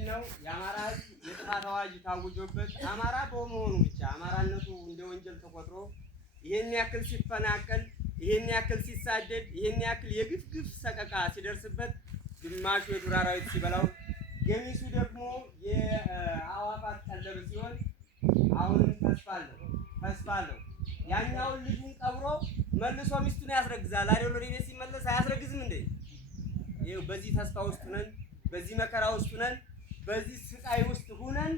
ምንድነው የአማራ ህዝብ የጥፋት አዋጅ ታውጆበት አማራ በመሆኑ ብቻ አማራነቱ እንደ ወንጀል ተቆጥሮ ይሄን ያክል ሲፈናቀል ይሄን ያክል ሲሳደድ ይሄን ያክል የግፍ ሰቀቃ ሲደርስበት ግማሹ የዱር አራዊት ሲበላው ገሚሱ ደግሞ የአዋፋት ቀለብ ሲሆን አሁንም ተስፋ አለው ያኛውን ልጁን ቀብሮ መልሶ ሚስቱን ያስረግዛል አይደል? ወደ ቤት ሲመለስ አያስረግዝም እንዴ? ይሄው በዚህ ተስፋ ውስጥ ነን፣ በዚህ መከራ ውስጥ ነን፣ በዚህ ስቃይ ውስጥ ሆነን፣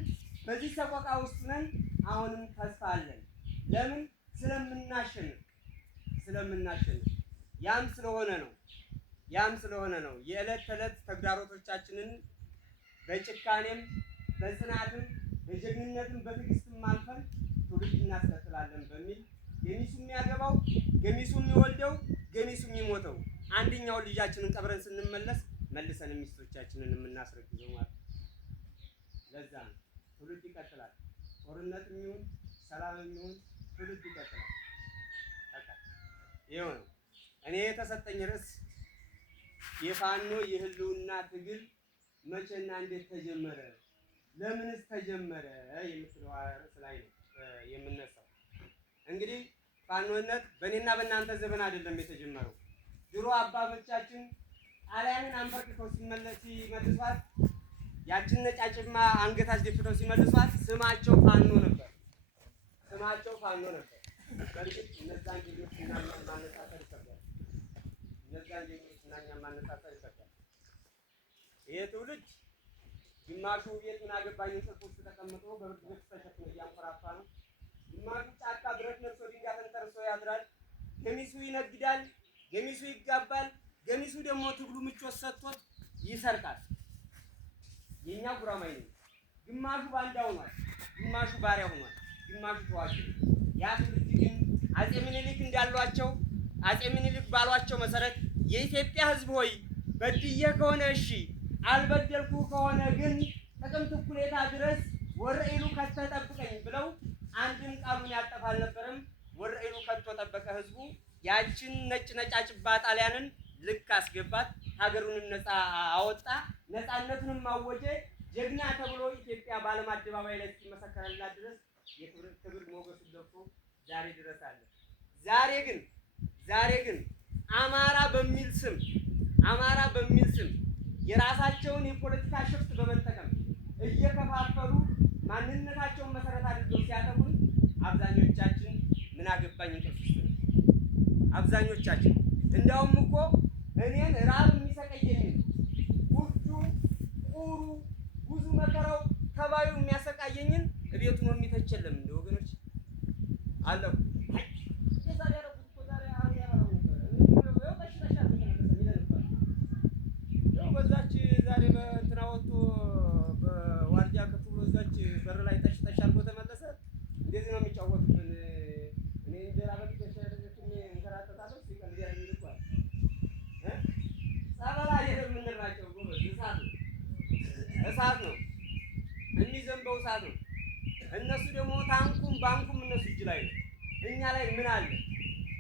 በዚህ ሰቆቃ ውስጥ ነን። አሁንም ተስፋ አለን። ለምን? ስለምናሸንፍ ያም ስለሆነ ነው የዕለት ተዕለት ተግዳሮቶቻችንን በጭካኔም በጽናትም በጀግንነትም በትዕግስትም አልፈን ትውልድ እናስቀጥላለን በሚል ገሚሱ የሚያገባው ገሚሱ የሚወልደው ገሚሱ የሚሞተው አንደኛውን ልጃችንን ቀብረን ስንመለስ መልሰን ሚስቶቻችንን የምናስረግዘው ማለት ነው። ለዛ ነው ትውልድ ይቀጥላል። ጦርነትም ይሁን ሰላምም ይሁን ትውልድ ይቀጥላል። በቃ ይሄው ነው። እኔ የተሰጠኝ ርዕስ የፋኖ የህልውና ትግል መቼና እንዴት ተጀመረ፣ ለምንስ ተጀመረ የምትለው ርዕስ ላይ ነው የምነሳው። እንግዲህ ፋኖነት በእኔና በእናንተ ዘመን አይደለም የተጀመረው። ድሮ አባቶቻችን ጣሊያንን አንበርክከው ሲመልሷት ያችን ነጫጭማ አንገታች ደፍተው ሲመልሷት ስማቸው ፋኖ ነበር። በእርግጥ እነዛን ጀግኖች እና እኛን ማነሳሳት ይከብዳል። ይሄ ትውልድ ግማሹ ቤቱን አገባኝ እንቅልፍ ውስጥ ተቀምጦ በብርድ ልብስ ተሸፍኖ እያንኮራፋ ነው። ግማሹ ጫካ ብረት ለብሶ ድንጋይ ተንተርሶ ያድራል። ገሚሱ ይነግዳል፣ ገሚሱ ይጋባል፣ ገሚሱ ደግሞ ትግሉ ምቾት ሰጥቶት ይሰርቃል። የኛ ጉራማይ ነው። ግማሹ ባንዳ ሆኗል፣ ግማሹ ባሪያ ሆኗል፣ ግማሹ ተዋጊ። ያ ትውልድ ግን አጼ ምኒልክ ባሏቸው መሰረት የኢትዮጵያ ሕዝብ ሆይ በድዬ ከሆነ እሺ፣ አልበደልኩ ከሆነ ግን ጥቅምት እኩሌታ ድረስ ወረኢሉ ከተጠብቀኝ ብለው አንድም ቃሉን ያጠፋ አልነበረም። ወረኢሉ ከቶ ጠበቀ። ሕዝቡ ያችን ነጫጭባ ጣሊያንን ልክ አስገባት። ሀገሩን ነፃ አወጣ፣ ነፃነቱንም አወጀ። ጀግና ተብሎ ኢትዮጵያ በዓለም አደባባይ ላይ ሲመሰከረላት ድረስ የክብር ሞገሱን ደፍቶ ዛሬ ድረስ አለ። ዛሬ ግን አማራ በሚል ስም የራሳቸውን የፖለቲካ ሽፍት በመጠቀም እየከፋፈሉ ማንነታቸውን መሰረት አድርገው ሲያጠቁን አብዛኞቻችን ምን አገባኝ እንቅልፍ ውስጥ ነው። አብዛኞቻችን እንዳውም እኮ እኔን ራብ የሚሰቀየኝን ውርጁ፣ ቁሩ፣ ብዙ መከራው ተባዩ የሚያሰቃየኝን እቤቱ ነው የሚተቸለም እንደ ወገኖች አለሁ በዛች ዛሬ በእንትና ወጥቶ በዋርዲያ ከፍሎ እዛች በር ላይ ተሽተሽ አድርጎ ተመለሰ። እንደዚህ ነው የሚጫወቱብን። እኔ እንጀራ በልተሽ እንከራተታለሁ ሲቀል ያለ ይልቋል ጸበላ የምንላቸው ጎበዝ እሳት ነው የሚዘንበው እሳት ነው። እነሱ ደግሞ ታንኩም ባንኩም እነሱ እጅ ላይ ነው። እኛ ላይ ምን አለ?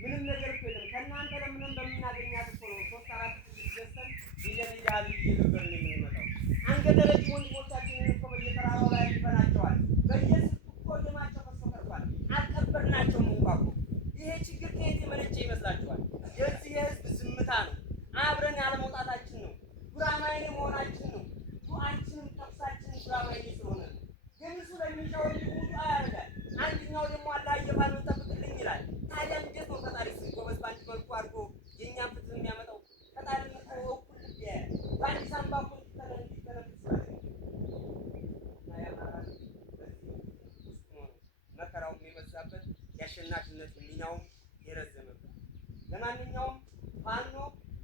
ምንም ነገር እኮ የለም። ከእናንተ ለምንም በምናገኛት እኮ ነው 3-4 ገዝተን ይገርዳል እየገበርን የምንመጣው። አንገተ ረጅም ወንድሞቻችንን እኮ በየተራራው ላይ አልፈናቸዋል። በየስልኩ እኮ ደማቸው ፈሶ ቀርቷል። አልቀበርናቸውም እንኳ እኮ። ይሄ ችግር ከየት የመነጨ ይመስላችኋል? የዚህ የህዝብ ዝምታ ነው። አብረን ያለመውጣታችን ነው። ጉራማይሌ መሆናችን ነው። ዱዓችንም ጠቅሳችን ጉራማይሌ ስለሆነ ነው። ግን እሱ ለሚሻው ሁሉ ያደርጋል። አንደኛው ደግሞ አላህ እየባለው ጠብቅልኝ ይላል። ታዲያ እንዴት ነው ፈጣሪ ጎበዝ ባንድ መልኩ አድርጎ የእኛን ፍትህ የሚያመጣው? ፈጣሪ እኮ እኩል በአንድ ሳንባ እኩል ተነፍስ ማለት ነው። እና የአማራ በዚህ ውስጥ ሆኖ መከራውም የበዛበት የአሸናፊነት ሚናውም የረዘመበት። ለማንኛውም ፋኖ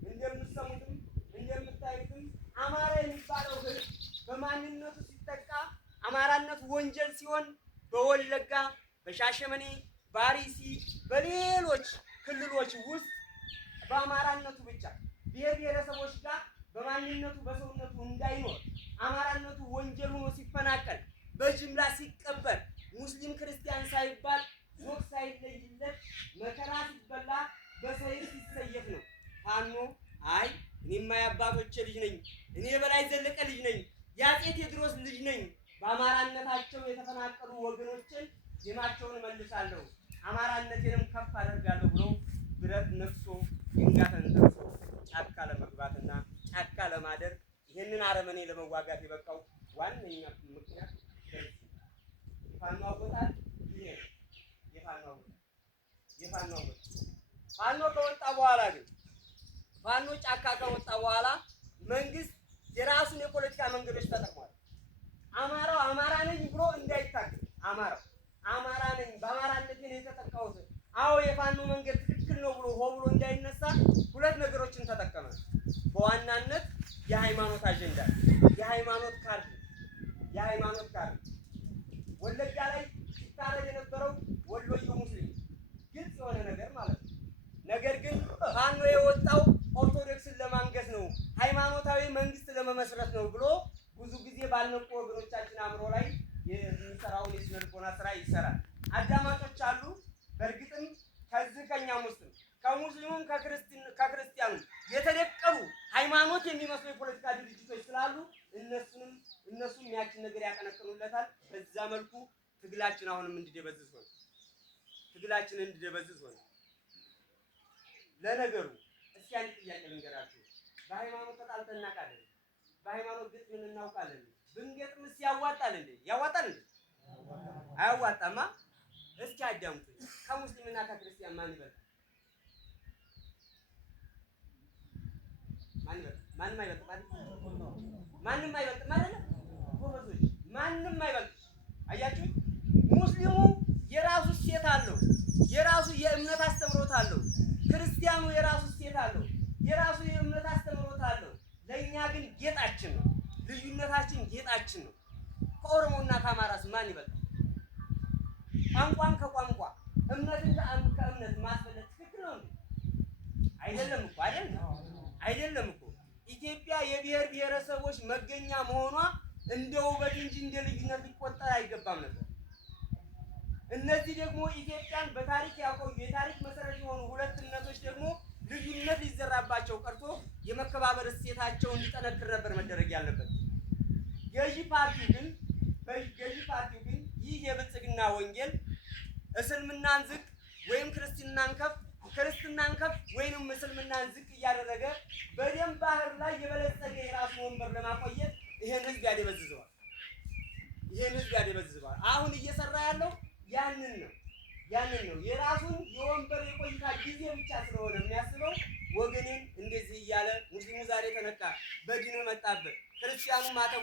እንደምትሰሙትም እንደምታዩትም አማራ የሚባለው ህዝብ በማንነቱ ሲጠቃ አማራነቱ ወንጀል ሲሆን በወለጋ፣ በሻሸመኔ፣ ባሪሲ፣ በሌሎች ክልሎች ውስጥ በአማራነቱ ብቻ ብሔር ብሔረሰቦች ጋር በማንነቱ በሰውነቱ እንዳይኖር አማራነቱ ወንጀል ሆኖ ሲፈናቀል በጅምላ ሲቀበር ሙስሊም ክርስቲያን ሳይባል ዞክ ሳይለይለት መከራ ሲበላ በሰይፍ ሲሰየፍ ነው ፋኖ አይ እኔማ የአባቶቼ ልጅ ነኝ፣ እኔ የበላይ ዘለቀ ልጅ ነኝ፣ የአፄ ቴዎድሮስ ልጅ ነኝ፣ በአማራነታቸው የተፈናቀሉ ወገኖችን ዜማቸውን እመልሳለሁ፣ አማራነቴንም ከፍ አደርጋለሁ ብሎ ብረት ነክሶ ድንጋይ ተንተርሶ ጫካ ለመግባትና ጫካ ለማደር ይህንን አረመኔ ለመዋጋት የበቃው ዋነኛ ምክንያት የፋኖ አወጣጥ ይሄ የፋኖ ፋኖ ከወጣ በኋላ ግን ፋኖ ጫካ ከወጣ በኋላ መንግስት የራሱን የፖለቲካ መንገዶች ተጠቅሟል። አማራው አማራ ነኝ ብሎ እንዳይታገል አማራ ነኝ በአማራነቴ ነው የተጠቃሁት፣ አዎ የፋኖ መንገድ ትክክል ነው ብሎ ብሎ እንዳይነሳ ሁለት ነገሮችን ተጠቀመ። በዋናነት የሃይማኖት አጀንዳ፣ የሃይማኖት ካርድ ወለጋ ላይ ሲታረድ የነበረው ወሎዮ ሙስሊም ግልጽ የሆነ ነገር ማለት ነው። ነገር ግን ፋኖ የወጣው ኦርቶዶክስን ለማንገስ ነው፣ ሃይማኖታዊ መንግስት ለመመስረት ነው ብሎ ብዙ ጊዜ ባልነቁ ወገኖቻችን አእምሮ ላይ የሚሰራውን የስነ ልቦና ስራ ይሰራል። አዳማጮች አሉ። በእርግጥም ከዚህ ከኛም ውስጥ ከሙስሊሙም ከክርስቲያኑ የተደቀሉ ሃይማኖት የሚመስሉ የፖለቲካ ድርጅቶች ስላሉ እነሱም ያችን ነገር ያቀነቅኑለታል። በዛ መልኩ ትግላችን አሁንም እንዲደበዝዝ ሆነ። ለነገሩ እስኪ አንድ ጥያቄ ልንገራችሁ። በሃይማኖት ተጣልተን እናውቃለን? በሃይማኖት ግጥምን እናውቃለን? ብንገጥምስ ያዋጣል እንዴ? አያዋጣማ። እስኪ አዳምጡኝ። ከሙስሊምና ከክርስቲያን ማን ይበልጣል? ማንም አይበልጥም አይደለ? ጎበዞች፣ ማንም አይበልጥም። አያችሁ፣ ሙስሊሙ የራሱ ሴት አለው፣ የራሱ የእምነት አስተምሮት አለው። ክርስቲያኑ የራሱ ሴት አለው፣ የራሱ የእምነት አስተምሮት አለው። ለእኛ ግን ጌጣችን ነው፣ ልዩነታችን ጌጣችን ነው። ከኦሮሞና ከአማራስ ማን ይበልጣል? ቋንቋን ከቋንቋ እምነትን ከእምነት ማስበለጥ ትክክል ነው እንዴ? አይደለም እኮ። ኢትዮጵያ የብሔር ብሔረሰቦች መገኛ መሆኗ እንደ ውበት እንጂ እንደ ልዩነት ሊቆጠር አይገባም ነበር። እነዚህ ደግሞ ኢትዮጵያን በታሪክ ያቆዩ የታሪክ መሰረት የሆኑ ሁለት እምነቶች ደግሞ ልዩነት ሊዘራባቸው ቀርቶ የመከባበር እሴታቸው እንዲጠነክር ነበር መደረግ ያለበት። ገዢ ፓርቲው ግን ይህ የብልጽግና ወንጌል እስልምናን ዝቅ ወይም ክርስትናን ከፍ ወይንም እስልምናን ዝቅ እያደረገ በደም ባህር ላይ የበለጸገ የራሱን ወንበር ለማቆየት ይሄን ህዝብ ያደበዝዘዋል። አሁን እየሰራ ያለው ያንን ነው። የራሱን የወንበር የቆይታ ጊዜ ብቻ ስለሆነ የሚያስበው ወገኔን እንደዚህ እያለ ሙስሊሙ ዛሬ ተነካ፣ በዲኑ መጣበት፣ ክርስቲያኑ ማተቡ